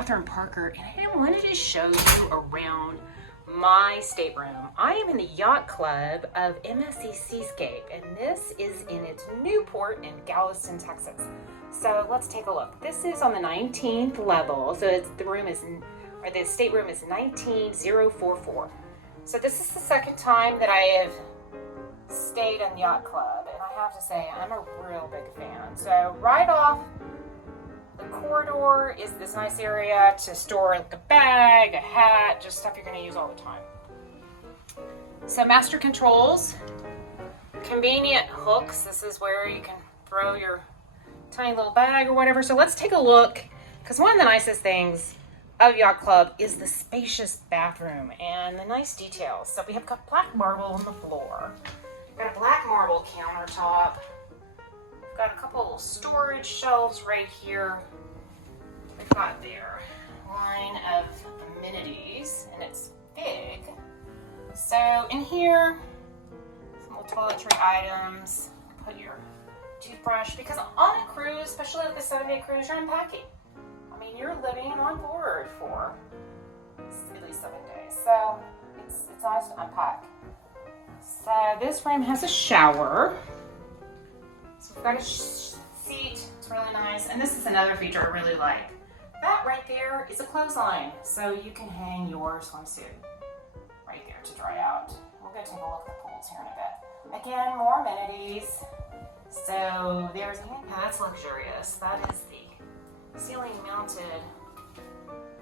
Catherine Parker, and I wanted to show you around my stateroom. I am in the Yacht Club of MSC Seascape, and this is in its new port in Galveston, Texas. So let's take a look. This is on the 19th level, so the stateroom is 19044. So this is the second time that I have stayed in Yacht Club, and I have to say I'm a real big fan. So right off the corridor is this nice area to store like a bag, a hat, just stuff you're going to use all the time. So master controls, convenient hooks. This is where you can throw your tiny little bag or whatever. So let's take a look, because one of the nicest things of Yacht Club is the spacious bathroom and the nice details. So we have got black marble on the floor. We've got a black marble countertop. We've got a couple little storage shelves right here. We've got their line of amenities, and it's big. So in here, some little toiletry items. Put your toothbrush, because on a cruise, especially like a 7-day cruise, you're unpacking. I mean, you're living on board for at least 7 days, so it's nice to unpack. So this room has a shower. So we've got a seat, it's really nice. And this is another feature I really like. That right there is a clothesline, so you can hang your swimsuit right there to dry out. We're gonna take a look at the pools here in a bit. Again, more amenities. So there's, that's luxurious. That is the ceiling mounted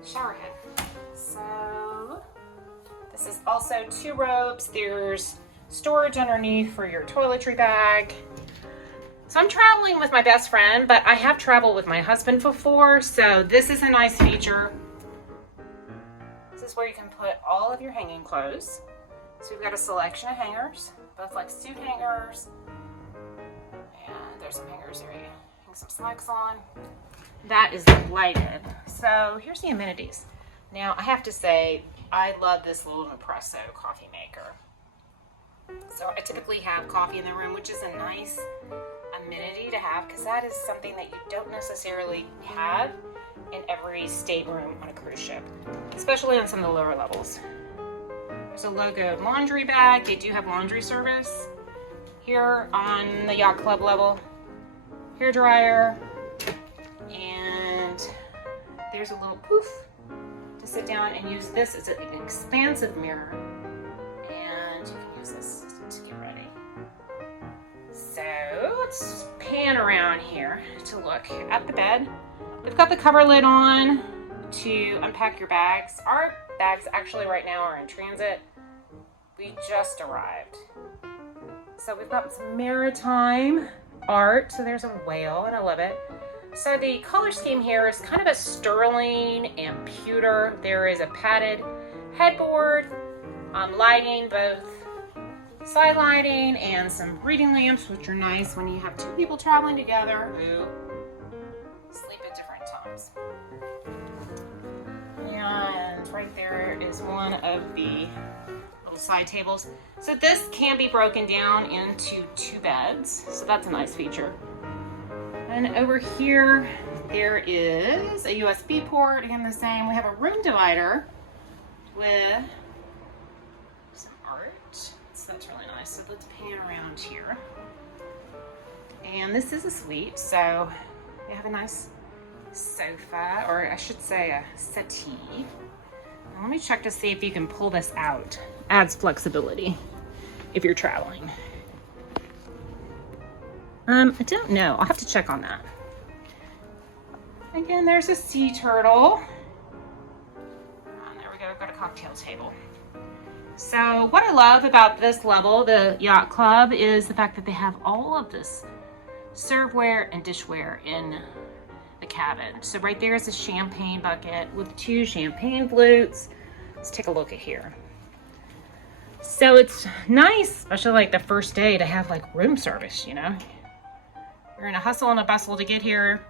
shower head. So this is also 2 robes. There's storage underneath for your toiletry bag. So I'm traveling with my best friend, but I have traveled with my husband before, so this is a nice feature. This is where you can put all of your hanging clothes. So we've got a selection of hangers, both like suit hangers, and there's some hangers there you can hang some slacks on. That is lighted. So here's the amenities. Now I have to say, I love this little Nespresso coffee maker. So I typically have coffee in the room, which is a nice amenity to have, because that is something that you don't necessarily have in every stateroom on a cruise ship, especially on some of the lower levels. There's a logoed laundry bag. They do have laundry service here on the Yacht Club level. Hair dryer, and there's a little poof to sit down and use. This as an expansive mirror, and you can use this to get ready. So let's pan around here to look at the bed. We've got the cover lid on to unpack your bags. Our bags actually right now are in transit. We just arrived. So we've got some maritime art. So there's a whale, and I love it. So the color scheme here is kind of a sterling and pewter. There is a padded headboard, lighting, both side lighting and some reading lamps, which are nice when you have 2 people traveling together who sleep at different times. And right there is one of the little side tables. So this can be broken down into 2 beds, so that's a nice feature. And over here, there is a USB port, again the same. We have a room divider with some art. So that's really nice. So let's pan around here. And this is a suite, so you have a nice sofa, or I should say a settee. Now let me check to see if you can pull this out. Adds flexibility if you're traveling. I don't know. I'll have to check on that. Again, there's a sea turtle. There we go. I've got a cocktail table. So what I love about this level, the Yacht Club, is the fact that they have all of this serveware and dishware in the cabin. So right there is a champagne bucket with 2 champagne flutes. Let's take a look at here. So it's nice, especially like the first day, to have like room service, you know. You're in a hustle and a bustle to get here.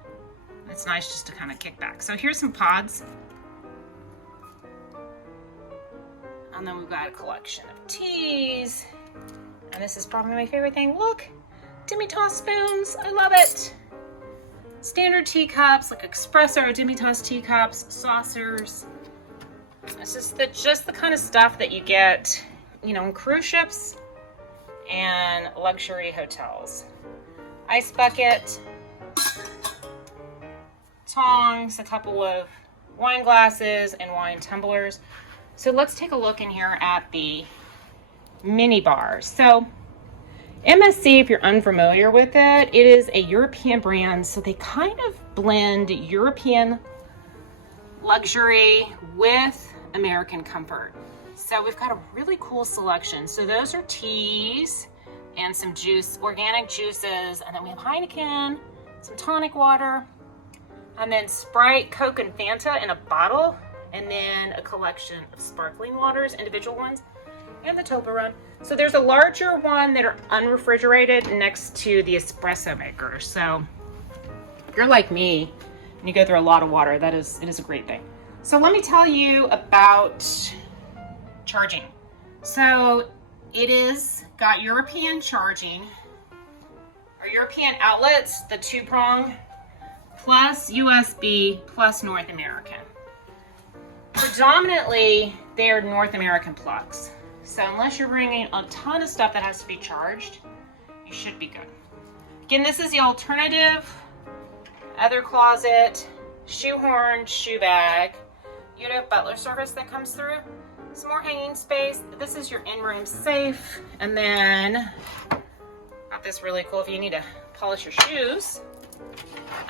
It's nice just to kind of kick back. So here's some pods. And then we've got a collection of teas. And this is probably my favorite thing. Look, demi-tasse spoons. I love it. standard teacups, like espresso or demi-tasse teacups, saucers. It's just the kind of stuff that you get, you know, on cruise ships and luxury hotels. Ice bucket, tongs, a couple of wine glasses and wine tumblers. So let's take a look in here at the Minibar. So MSC, if you're unfamiliar with it, it is a European brand. So they kind of blend European luxury with American comfort. So we've got a really cool selection. So those are teas and some juice, organic juices. And then we have Heineken, some tonic water, and then Sprite, Coke, and Fanta in a bottle. And then a collection of sparkling waters, individual ones, and the Toblerone. So there's a larger one that are unrefrigerated next to the espresso maker. So if you're like me and you go through a lot of water, it is a great thing. So let me tell you about charging. So it is got European charging, or European outlets, the 2-prong, plus USB, plus North American. Predominantly, they're North American plugs. So unless you're bringing a ton of stuff that has to be charged, you should be good. Again, this is the alternative. Other closet, shoehorn, shoe bag. You have butler service that comes through. Some more hanging space. This is your in-room safe. And then, got this really cool if you need to polish your shoes.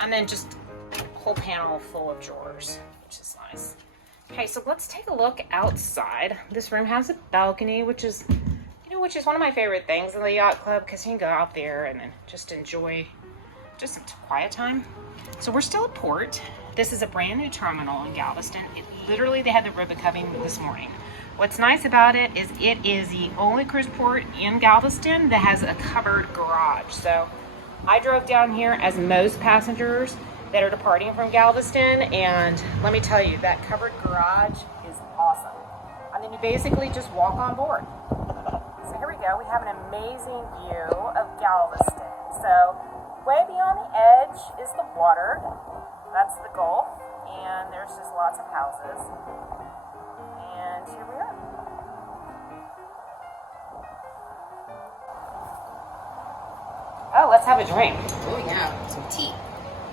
And then just a whole panel full of drawers, which is nice. Okay, so let's take a look outside. This room has a balcony, which is one of my favorite things in the yacht club, because you can go out there and then just enjoy just some quiet time. So we're still at port. This is a brand new terminal in Galveston. They had the ribbon cutting this morning. What's nice about it is the only cruise port in Galveston that has a covered garage. So I drove down here as most passengers that are departing from Galveston, and let me tell you, that covered garage is awesome. And then you basically just walk on board. So here we go, we have an amazing view of Galveston. So way beyond the edge is the water, that's the Gulf, and there's just lots of houses. And here we are. Oh, let's have a drink. Oh yeah, some tea.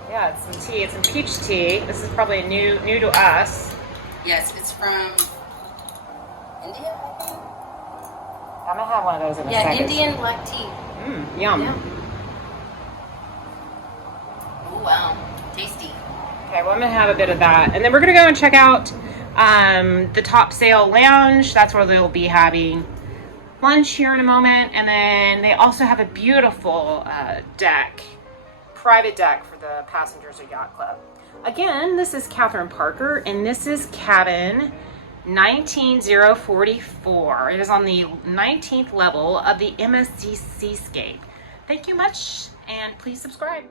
Yeah, it's some tea. It's some peach tea. This is probably new to us. Yes, it's from India, I think. I'm gonna have one of those in a Yeah, second. Indian black tea. Yum. Yeah. Oh wow, tasty. Okay, well I'm gonna have a bit of that, and then we're gonna go and check out the top sail lounge. That's where they'll be having lunch here in a moment, and then they also have a beautiful private deck for the passengers of Yacht Club. Again, this is Catherine Parker, and this is cabin 19044. It is on the 19th level of the MSC Seascape. Thank you much, and please subscribe.